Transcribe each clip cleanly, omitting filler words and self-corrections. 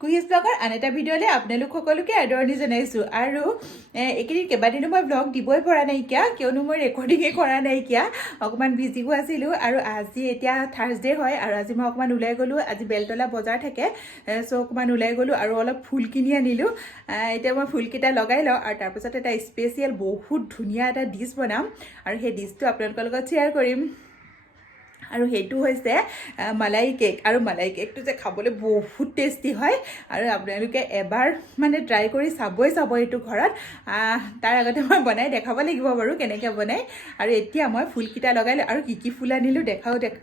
কুহিজ ব্লগৰ আন এটা ভিডিঅ'লৈ আপোনালোক সকলোকে আদৰণি জনাইছোঁ আৰু এইকেইদিন কেইবাদিনো মই ব্লগ দিবই পৰা নাইকিয়া কিয়নো মই ৰেকৰ্ডিঙে কৰা নাইকিয়া অকণমান বিজি হৈ আছিলোঁ আৰু আজি এতিয়া থাৰ্ছডে হয় আৰু আজি মই অকণমান ওলাই গ'লোঁ আজি বেলতলা বজাৰ থাকে চ' অকণমান ওলাই গ'লোঁ আৰু অলপ ফুল কিনি আনিলোঁ এতিয়া মই ফুলকেইটা লগাই লওঁ আৰু তাৰপিছত এটা স্পেচিয়েল বহুত ধুনীয়া এটা ডিছ বনাম আৰু সেই ডিছটো আপোনালোকৰ লগত শ্বেয়াৰ কৰিম আৰু সেইটো হৈছে মালাই কেক আৰু মালাই কেকটো যে খাবলৈ বহুত টেষ্টি হয় আৰু আপোনালোকে এবাৰ মানে ট্ৰাই কৰি চাব এইটো ঘৰত তাৰ আগতে মই বনাই দেখাব লাগিব বাৰু কেনেকৈ বনাই আৰু এতিয়া মই ফুলকেইটা লগাই আৰু কি ফুল আনিলোঁ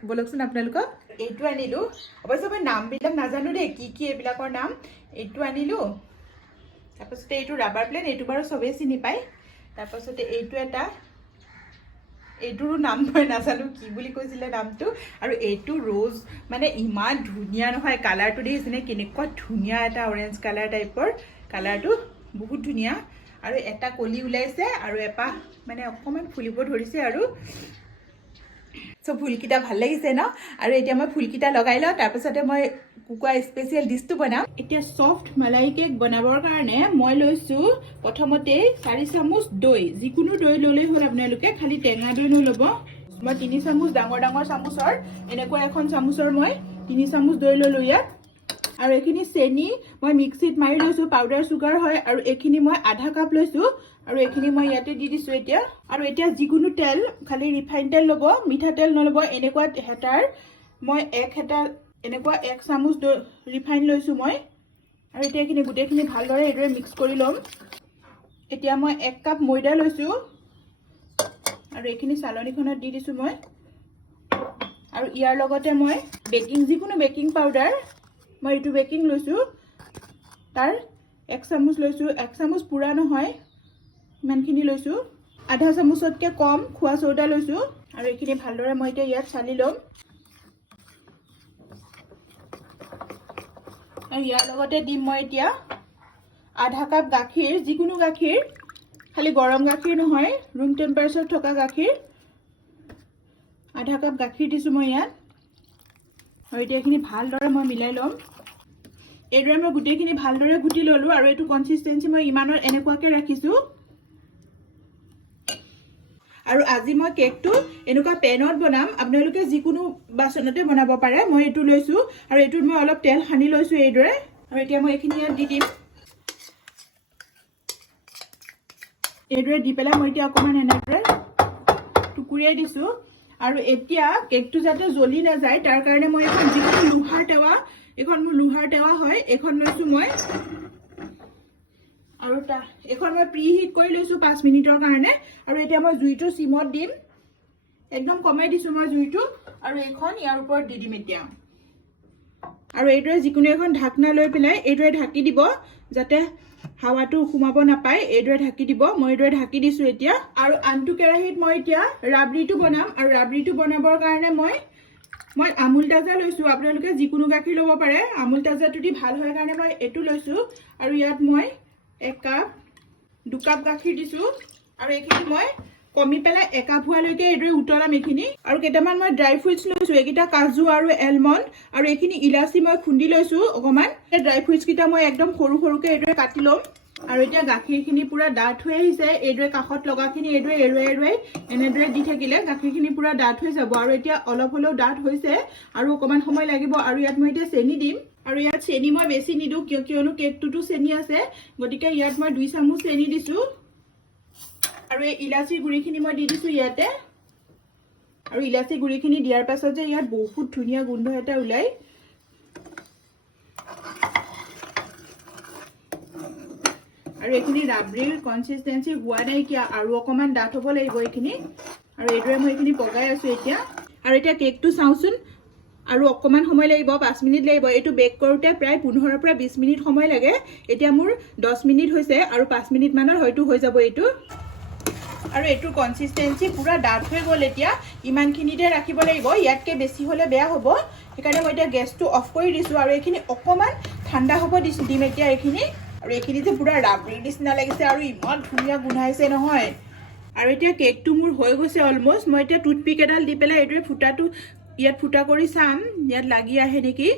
বলকচোন আপোনালোকক এইটো আনিলোঁ অৱশ্যে মই নামবিলাক নাজানো দেই কি এইবিলাকৰ নাম এইটো আনিলোঁ তাৰপাছতে এইটো ৰাবাৰ প্লেন এইটো বাৰু চবেই চিনি পায় তাৰপাছতে এইটো এটা এইটোৰো নাম মই নাজানো কি বুলি কৈছিলে নামটো আৰু এইটো ৰ'জ মানে ইমান ধুনীয়া নহয় কালাৰটো দেখিছেনে কেনেকুৱা ধুনীয়া এটা অৰেঞ্জ কালাৰ টাইপৰ কালাৰটো বহুত ধুনীয়া আৰু এটা কলি ওলাইছে আৰু এপাহ মানে অকণমান ফুলিব ধৰিছে আৰু চ' ফুলকেইটা ভাল লাগিছে ন আৰু এতিয়া মই ফুলকেইটা লগাই লওঁ তাৰপিছতে মই কুকুৰা স্পেচিয়েল ডিছটো বনাম এতিয়া ছফ্ট মালাই কেক বনাবৰ কাৰণে মই লৈছোঁ প্ৰথমতে 4 চামুচ দৈ যিকোনো দৈ ল'লেই হ'ল আপোনালোকে খালি টেঙা দৈ নল'ব মই 3 চামুচ ডাঙৰ চামুচৰ এনেকুৱা এখন চামুচৰ মই 3 চামুচ দৈ ল'লোঁ ইয়াত আৰু এইখিনি চেনি মই মিক্সিত মাৰি লৈছোঁ পাউডাৰ চুগাৰ হয় আৰু এইখিনি মই আধা কাপ লৈছোঁ আৰু এইখিনি মই ইয়াতে দি দিছোঁ এতিয়া আৰু এতিয়া যিকোনো তেল খালি ৰিফাইন তেল ল'ব মিঠাতেল নল'ব এনেকুৱা হেতাৰ মই এনেকুৱা 1 চামুচ ৰিফাইন লৈছোঁ মই আৰু এতিয়া এইখিনি গোটেইখিনি ভালদৰে এইদৰে মিক্স কৰি ল'ম এতিয়া মই 1 কাপ ময়দা লৈছোঁ আৰু এইখিনি চালনীখনত দি দিছোঁ মই আৰু ইয়াৰ লগতে মই যিকোনো বেকিং পাউডাৰ মই এইটো বেকিং লৈছোঁ তাৰ 1 চামুচ লৈছোঁ 1 চামুচ পুৰা নহয় ইমানখিনি লৈছোঁ আধা চামুচতকৈ কম খোৱা চৌদা লৈছোঁ আৰু এইখিনি ভালদৰে মই এতিয়া ইয়াত চালি ল'ম আৰু ইয়াৰ লগতে দিম মই এতিয়া আধা কাপ গাখীৰ যিকোনো গাখীৰ খালি গৰম গাখীৰ নহয় ৰুম টেম্পাৰেচাৰত থকা গাখীৰ আধা কাপ গাখীৰ দিছোঁ মই ইয়াত আৰু এতিয়া এইখিনি ভালদৰে মই মিলাই ল'ম এইদৰে মই গোটেইখিনি ভালদৰে ঘুটি ল'লোঁ আৰু এইটো কনচিষ্টেঞ্চি মই ইমানৰ এনেকুৱাকৈ ৰাখিছোঁ আৰু আজি মই কেকটো এনেকুৱা পেনত বনাম আপোনালোকে যিকোনো বাচনতে বনাব পাৰে মই এইটো লৈছোঁ আৰু এইটোত মই অলপ তেল সানি লৈছোঁ এইদৰে আৰু এতিয়া মই এইখিনি ইয়াত দি দিম এইদৰে দি পেলাই মই এতিয়া অকণমান এনেদৰে টুকুৰিয়াই দিছোঁ আৰু এতিয়া কেকটো যাতে জ্বলি নাযায় তাৰ কাৰণে মই এখন যিকোনো লোহাৰ টেৱা এইখন মোৰ লোহাৰ টেৱা হয় এইখন লৈছোঁ মই আৰু এইখন মই প্ৰি হিট কৰি লৈছোঁ 5 মিনিটৰ কাৰণে আৰু এতিয়া মই জুইটো চিমত দিম একদম কমাই দিছোঁ মই জুইটো আৰু এইখন ইয়াৰ ওপৰত দি দিম এতিয়া আৰু এইদৰে যিকোনো এখন ঢাকনা লৈ পেলাই এইদৰে ঢাকি দিব যাতে হাৱাটো সোমাব নাপায় এইদৰে ঢাকি দিব মই এইদৰে ঢাকি দিছোঁ এতিয়া আৰু আনটো কেৰাহীত মই এতিয়া ৰাবৰিটো বনাম আৰু ৰাবৰিটো বনাবৰ কাৰণে মই আমুল তাজা লৈছোঁ আপোনালোকে যিকোনো গাখীৰ ল'ব পাৰে আমুল তাজাটো দি ভাল হয় কাৰণে মই এইটো লৈছোঁ আৰু ইয়াত মই 1 কাপ 2 কাপ গাখীৰ দিছোঁ আৰু এইখিনি মই কমি পেলাই 1 কাপ হোৱালৈকে এইদৰে উতলাম এইখিনি আৰু কেইটামান মই ড্ৰাই ফ্ৰুটছ লৈছোঁ এইকেইটা কাজু আৰু এলমণ্ড আৰু এইখিনি ইলাচি মই খুন্দি লৈছোঁ অকণমান ড্ৰাই ফ্ৰুটছকেইটা মই একদম সৰুকৈ এইদৰে কাটি ল'ম আৰু এতিয়া গাখীৰখিনি পূৰা ডাঠ হৈ আহিছে এইদৰে কাষত লগাখিনি এইদৰে এৰুৱাই এনেদৰে দি থাকিলে গাখীৰখিনি পূৰা ডাঠ হৈ যাব আৰু এতিয়া অলপ হ'লেও ডাঠ হৈছে আৰু অকণমান সময় লাগিব আৰু ইয়াত মই এতিয়া চেনি দিম আৰু ইয়াত চেনি মই বেছি নিদিওঁ কিয়নো কেকটোতো চেনি আছে গতিকে ইয়াত মই 2 চামুচ চেনি দিছোঁ আৰু এই ইলাচি গুড়িখিনি মই দি দিছোঁ ইয়াতে আৰু ইলাচি গুড়িখিনি দিয়াৰ পাছত যে ইয়াত বহুত ধুনীয়া গোন্ধ এটা ওলায় আৰু এইখিনি ৰাবৰিৰ কনচিষ্টেঞ্চি হোৱা নাইকিয়া আৰু অকণমান ডাঠ হ'ব লাগিব এইখিনি আৰু এইদৰে মই এইখিনি পগাই আছোঁ এতিয়া আৰু এতিয়া কেকটো চাওঁচোন আৰু অকণমান সময় লাগিব 5 মিনিট লাগিব এইটো বেক কৰোঁতে প্ৰায় 15 পৰা 20 মিনিট সময় লাগে এতিয়া মোৰ 10 মিনিট হৈছে আৰু 5 মিনিটমানৰ হয়তো হৈ যাব এইটো আৰু এইটোৰ কনচিষ্টেঞ্চি পূৰা ডাঠ হৈ গ'ল এতিয়া ইমানখিনিতে ৰাখিব লাগিব ইয়াতকৈ বেছি হ'লে বেয়া হ'ব সেইকাৰণে মই এতিয়া গেছটো অফ কৰি দিছোঁ আৰু এইখিনি অকণমান ঠাণ্ডা হ'ব দিম এতিয়া এইখিনি আৰু এইখিনি যে পূৰা ৰাবৰিৰ নিচিনা লাগিছে আৰু ইমান ধুনীয়া গোন্ধাইছে নহয় আৰু এতিয়া কেকটো মোৰ হৈ গৈছে অলমষ্ট মই এতিয়া টুথপিক এডাল দি পেলাই এইদৰে ইয়াত ফুটা কৰি চাম ইয়াত লাগি আহে নেকি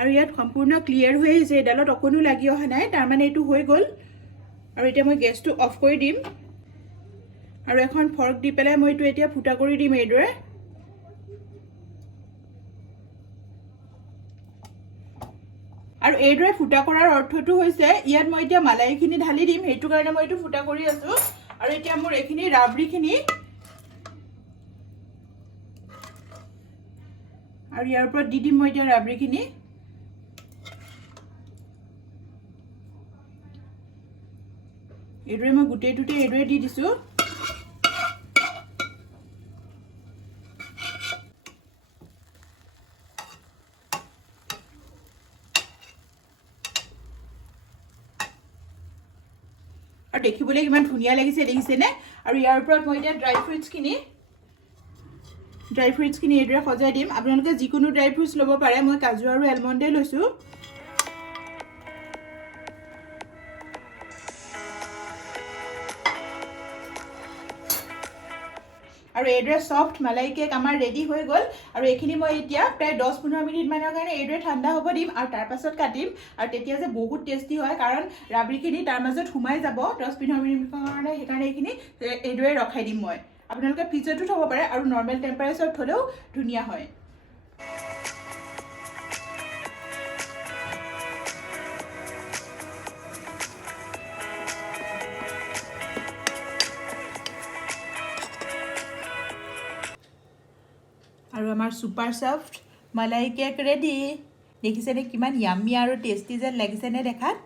আৰু ইয়াত সম্পূৰ্ণ ক্লিয়াৰ হৈ আহিছে, এডালত অকণো লাগি অহা নাই, তাৰমানে এইটো হৈ গ'ল। আৰু এতিয়া মই গেছটো অফ কৰি দিম আৰু এখন ফৰ্ক দি পেলাই মই এইটো এতিয়া ফুটা কৰি দিম এইদৰে। আৰু এইদৰে ফুটা কৰাৰ অৰ্থটো হৈছে ইয়াত মই এতিয়া মালাইখিনি ঢালি দিম, সেইটো কাৰণে মই এইটো ফুটা কৰি আছো। আৰু এতিয়া মোৰ এইখিনি ৰাবৰিখিনি আৰু ইয়াৰ ওপৰত দি দিম মই এতিয়া ৰাবৰিখিনি। এইদৰে মই গোটেইটোতে এইদৰে দি দিছো। আৰু দেখিবলৈ কিমান ধুনীয়া লাগিছে দেখিছেনে? আৰু ইয়াৰ ওপৰত মই এতিয়া ড্ৰাই ফ্ৰুটছখিনি এইদৰে সজাই দিম। আপোনালোকে যিকোনো ড্ৰাই ফ্ৰুটছ ল'ব পাৰে, মই কাজু আৰু এলমণ্ডে লৈছোঁ। আৰু এইদৰে সফ্ট মালাই কেক আমাৰ ৰেডি হৈ গ'ল। আৰু এইখিনি মই এতিয়া প্ৰায় 10-15 মিনিটমানৰ কাৰণে এইদৰে ঠাণ্ডা হ'ব দিম আৰু তাৰপাছত কাটিম। আৰু তেতিয়া যে বহুত টেষ্টি হয়, কাৰণ ৰাবৰিখিনি তাৰ মাজত সোমাই যাব 10-15 মিনিটৰ কাৰণে, সেইকাৰণে এইখিনি এইদৰে ৰখাই দিম মই। আপোনালোকে ফ্ৰিজতো থ'ব পাৰে আৰু নৰ্মেল টেম্পাৰেচাৰত থ'লেও ধুনীয়া হয়। আৰু আমাৰ super soft malai cake ready. দেখিছেনে কিমান য়াম্মি আৰু টেষ্টি যেন লাগিছেনে দেখাত?